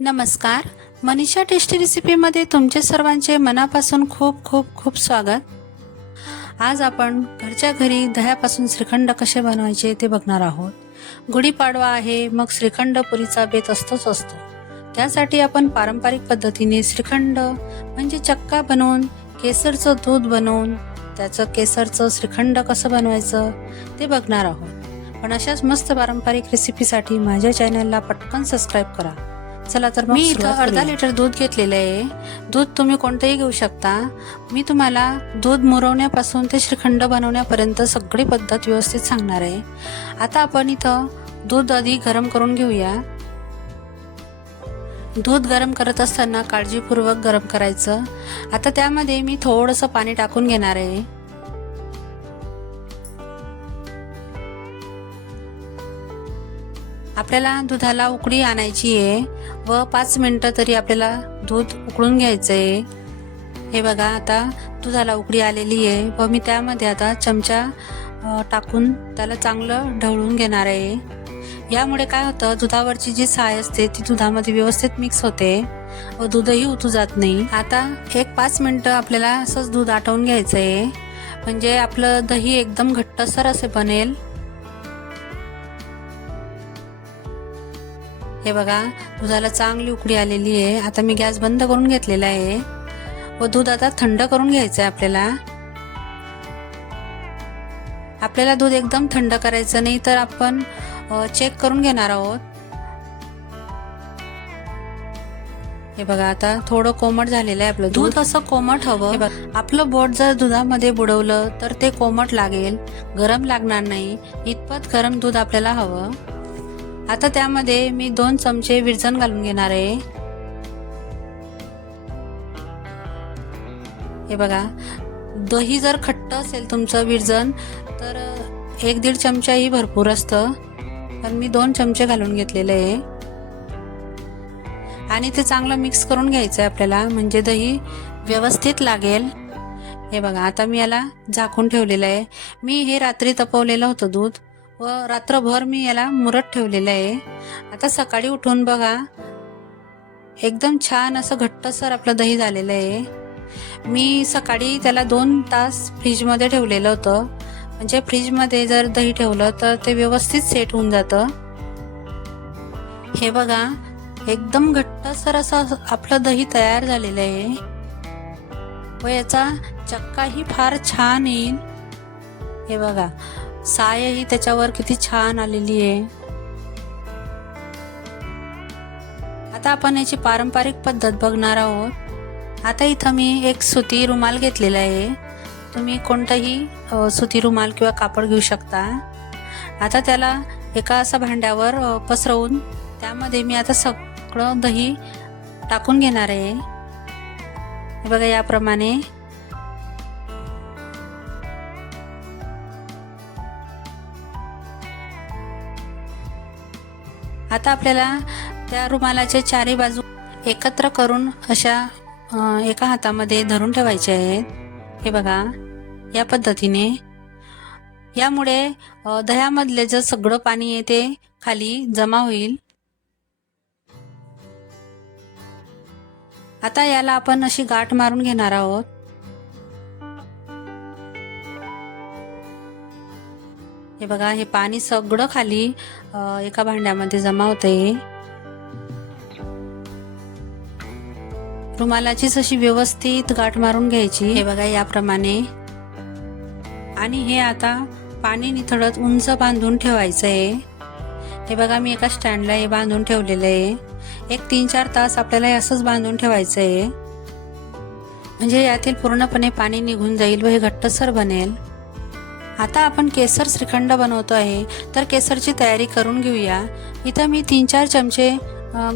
नमस्कार. मनीषा टेस्टी रेसिपीमध्ये तुमचे सर्वांचे मनापासून खूप खूप खूप स्वागत. आज आपण घरच्या घरी दह्यापासून श्रीखंड कसे बनवायचे ते बघणार आहोत. गुढीपाडवा आहे मग श्रीखंड पुरीचा बेत असतोच असतो. त्यासाठी आपण पारंपरिक पद्धतीने श्रीखंड म्हणजे चक्का बनवून केसरचं दूध बनवून त्याचं केसरचं श्रीखंड कसं बनवायचं ते बघणार आहोत. पण अशाच मस्त पारंपरिक रेसिपीसाठी माझ्या चॅनलला पटकन सबस्क्राईब करा. चला तर मी इथं अर्धा लिटर दूध घेतलेलं आहे. दूध तुम्ही कोणतंही घेऊ शकता. मी तुम्हाला दूध मुरवण्यापासून ते श्रीखंड बनवण्यापर्यंत सगळी पद्धत व्यवस्थित सांगणार आहे. आता आपण इथं दूध आधी गरम करून घेऊया. दूध गरम करत असताना काळजीपूर्वक गरम करायचं. आता त्यामध्ये मी थोडंसं पाणी टाकून घेणार आहे. आपल्याला दुधाला उकळी आणायची आहे. व पाच मिनटं तरी आपल्याला दूध उकळून घ्यायचं आहे हे बघा आता दुधाला उकळी आलेली आहे. व मी त्यामध्ये आता चमचा टाकून त्याला चांगलं ढवळून घेणार आहे. यामुळे काय होतं दुधावरची जी साय असते ती दुधामध्ये व्यवस्थित मिक्स होते व दूधही उतू जात नाही. आता एक पाच मिनटं आपल्याला असंच दूध आटवून घ्यायचं आहे म्हणजे आपलं दही एकदम घट्टसर असे बनेल. हे बघा दुधाला चांगली उकळी आलेली आहे. आता मी गॅस बंद करून घेतलेला आहे. व दूध आता थंड करून घ्यायचं आहे आपल्याला. आपल्याला दूध एकदम थंड करायचं नाही तर आपण चेक करून घेणार आहोत. हे बघा आता थोडं कोमट झालेलं आहे आपलं दूध असं कोमट हवं. हे बघा आपलं बोट जर दुधामध्ये बुडवलं तर ते कोमट लागेल. गरम लागणार नाही. इतपत गरम दूध आपल्याला हवं. आता त्यामध्ये मी दोन चमचे विरजण घालून घेणार आहे. हे बघा दही जर खट्ट असेल तुमचं विरजण तर एक दीड चमचाही भरपूर असतं. पण मी दोन चमचे घालून घेतलेले आहे. आणि ते चांगलं मिक्स करून घ्यायचं आहे आपल्याला म्हणजे दही व्यवस्थित लागेल. हे बघा आता मी याला झाकून ठेवलेलं आहे. मी हे रात्री तपवलेलं होतं दूध. व रात्रभर मी याला मुरत ठेवलेलं आहे. आता सकाळी उठून बघा. एकदम छान असं घट्टसर आपलं दही झालेलं आहे. मी सकाळी त्याला दोन तास फ्रीजमध्ये ठेवलेलं होतं. म्हणजे फ्रीजमध्ये जर दही ठेवलं तर ते व्यवस्थित सेट होऊन जातं. हे बघा. एकदम घट्टसर असं आपलं दही तयार झालेलं आहे. व याचा चक्काही फार छान येईल. हे बघा. सायही त्याच्यावर किती छान आलेली आहे. आता आपण याची पारंपरिक पद्धत बघणार आहोत. आता इथं मी एक सुती रुमाल घेतलेला आहे. तुम्ही कोणताही सुती रुमाल किंवा कापड घेऊ शकता. आता त्याला एका असं भांड्यावर पसरवून त्यामध्ये मी आता सगळं दही टाकून घेणार आहे. हे बघा याप्रमाणे आता आपल्याला त्या रुमालाच्या चारी बाजू एकत्र करून अशा एका हातामध्ये धरून ठेवायचे आहेत. हे बघा या पद्धतीने. यामुळे दह्यामधले जे सगळं पाणी आहे ते खाली जमा होईल. आता याला आपण अशी गाठ मारून घेणार आहोत. हे बघा हे पाणी सगळं खाली एका भांड्यामध्ये जमा होते रुमालाचीच अशी व्यवस्थित गाठ मारून घ्यायची. हे बघा याप्रमाणे. आणि हे आता पाणी निथळत उंच बांधून ठेवायचं आहे हे बघा मी एका स्टँडला हे बांधून ठेवलेलं आहे. एक तीन चार तास आपल्याला हे असंच बांधून ठेवायचं आहे म्हणजे यातील पूर्णपणे पाणी निघून जाईल व हे घट्टसर बनेल. आता आपण केसर श्रीखंड बनवतो आहे. तर केसरची तयारी करून घेऊया. इथं मी तीन चार चमचे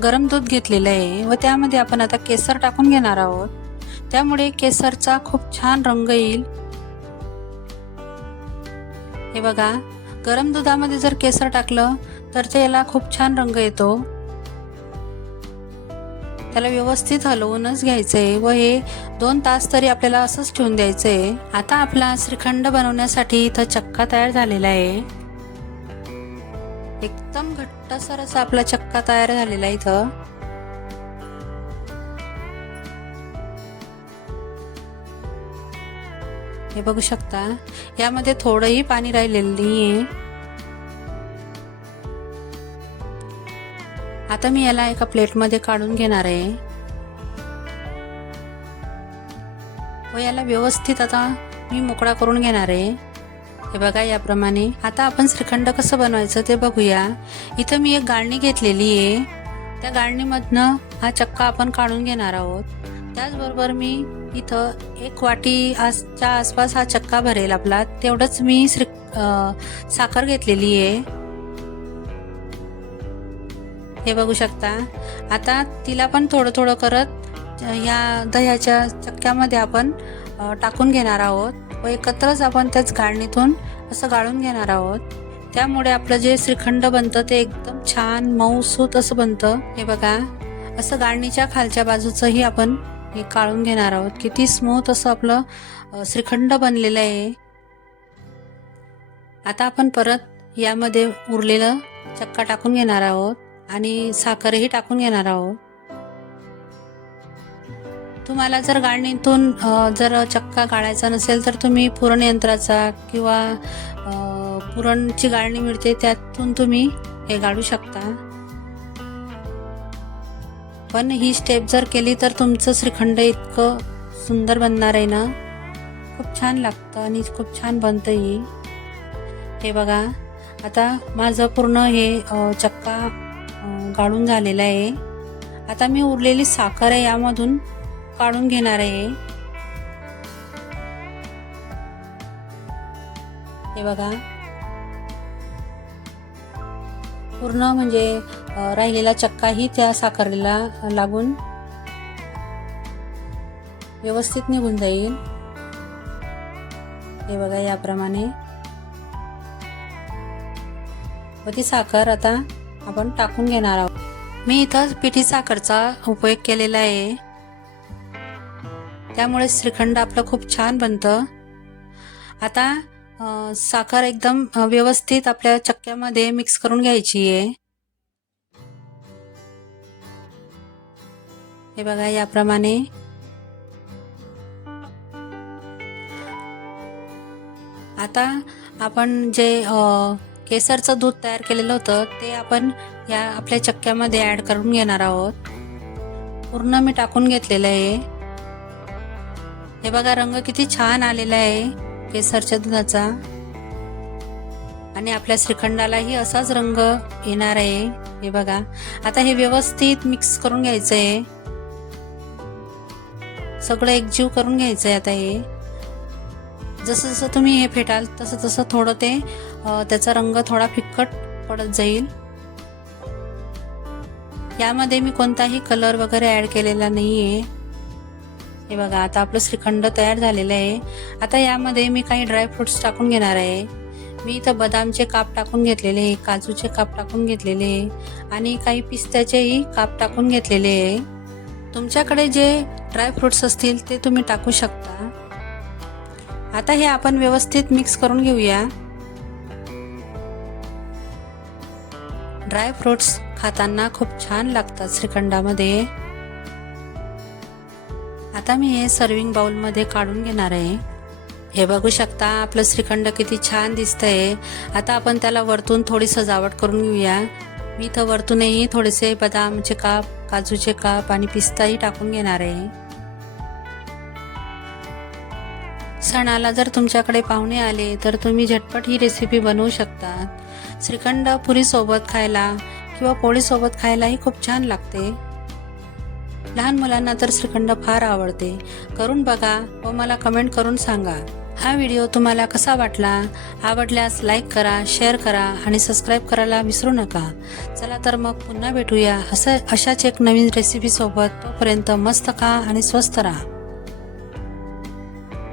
गरम दूध घेतलेलं आहे व त्यामध्ये आपण आता केसर टाकून घेणार आहोत. त्यामुळे केसरचा खूप छान रंग येईल. हे बघा गरम दुधामध्ये जर केसर टाकलं तर त्याला खूप छान रंग येतो. त्याला व्यवस्थित हलवूनच घ्यायचं आहे व हे दोन तास तरी आपल्याला असंच ठेवून द्यायचं आहे आता आपला श्रीखंड बनवण्यासाठी इथं चक्का तयार झालेला आहे. एकदम घट्टसर असा आपला चक्का तयार झालेला आहे इथं. हे बघू शकता यामध्ये थोडंही पाणी राहिलेलं नाही आहे आता मी याला एका प्लेटमध्ये काढून घेणार आहे. व याला व्यवस्थित आता मी मोकळा करून घेणार आहे. हे बघा याप्रमाणे. आता आपण श्रीखंड कसं बनवायचं ते बघूया. इथं मी एक गाळणी घेतलेली आहे. त्या गाळणीमधनं हा चक्का आपण काढून घेणार आहोत. त्याचबरोबर मी इथं एक वाटी आसच्या आसपास हा चक्का भरेल आपला. तेवढंच मी श्री साखर घेतलेली आहे. हे बघू शकता. आता तिला पण थोडं थोडं करत ह्या दह्याच्या चक्क्यामध्ये आपण टाकून घेणार आहोत. व एकत्रच आपण त्याच गाळणीतून असं गाळून घेणार आहोत. त्यामुळे आपलं जे श्रीखंड बनतं ते एकदम छान मऊसूत असं बनतं. हे बघा. असं गाळणीच्या खालच्या बाजूचंही आपण हे काढून घेणार आहोत. किती स्मूथ असं आपलं श्रीखंड बनलेलं आहे. आता आपण परत यामध्ये उरलेलं चक्का टाकून घेणार आहोत. आणि साखरही टाकून घेणार आहोत. तुम्हाला जर गाळणीतून जर चक्का गाळायचा नसेल तर तुम्ही पुरण यंत्राचा किंवा पुरणची गाळणी मिळते त्यातून तुम्ही हे गाळू शकता. पण ही स्टेप जर केली तर तुमचं श्रीखंड इतकं सुंदर बनणार आहे ना? खूप छान लागतं आणि खूप छान बनतंही हे. बघा आता माझं पूर्ण हे चक्का गाळून झालेला आहे. आता मी उरलेली साखर आहे यामधून काढून घेणार आहे. हे बघा. पूर्ण म्हणजे राहिलेला चक्काही त्या साखरेला लागून व्यवस्थित निघून जाईल. हे बघा याप्रमाणे. व ती साखर आता आपण टाकून घेणार आहोत. मी इथं पिठी साखरचा उपयोग केलेला आहे. त्यामुळे श्रीखंड आपलं खूप छान बनतं. आता साखर एकदम व्यवस्थित आपल्या चक्क्यामध्ये मिक्स करून घ्यायची आहे. हे बघा याप्रमाणे. आता आपण जे केसरचं दूध तयार केलेलं होतं ते आपण या आपल्या चक्क्यामध्ये ॲड करून घेणार आहोत. पूर्ण मी टाकून घेतलेलं आहे. हे बघा रंग किती छान आलेला आहे केसरच्या दुधाचा. आणि आपल्या श्रीखंडालाही असाच रंग येणार आहे. हे बघा आता हे व्यवस्थित मिक्स करून घ्यायचं आहे सगळं एकजीव करून घ्यायचं आहे आता हे. जसं जसं तुम्ही हे फेटाल तसं तसं थोडं ते त्याचा रंग थोडा फिक्कट पडत जाईल. यामध्ये मी कोणताही कलर वगैरे ॲड केलेला नाही आहे हे बघा आता आपलं श्रीखंड तयार झालेलं आहे. आता यामध्ये मी काही ड्रायफ्रुट्स टाकून घेणार आहे. मी इथं बदामचे काप टाकून घेतलेले आहे काजूचे काप टाकून घेतलेले आहे आणि काही पिस्त्याचेही काप टाकून घेतलेले आहे. तुमच्याकडे जे ड्रायफ्रुट्स असतील ते तुम्ही टाकू शकता. आता हे आपण व्यवस्थित मिक्स करून घेऊया. ड्राय फ्रुट्स खाताना खूप छान लागतात श्रीखंडामध्ये. आता मी हे सर्विंग बाउलमध्ये काढून घेणार आहे. हे बघू शकता आपलं श्रीखंड किती छान दिसतंय. आता आपण त्याला वरतून थोडी सजावट करून घेऊया. मी इथं वरतूनही थोडेसे बदामचे काप काजूचे काप आणि पिस्ताही टाकून घेणार आहे. सणाला जर तुमच्याकडे पाहुणे आले तर तुम्ही झटपट ही रेसिपी बनवू शकता. श्रीखंड पुरीसोबत खायला किंवा पोळीसोबत खायलाही खूप छान लागते. लहान मुलांना तर श्रीखंड फार आवडते. करून बघा व मला कमेंट करून सांगा. हा व्हिडिओ तुम्हाला कसा वाटला? आवडल्यास लाईक करा शेअर करा आणि सबस्क्राईब करायला विसरू नका. चला तर मग पुन्हा भेटूया. असं अशाच एक नवीन रेसिपीसोबत तोपर्यंत मस्त खा आणि स्वस्त राहा.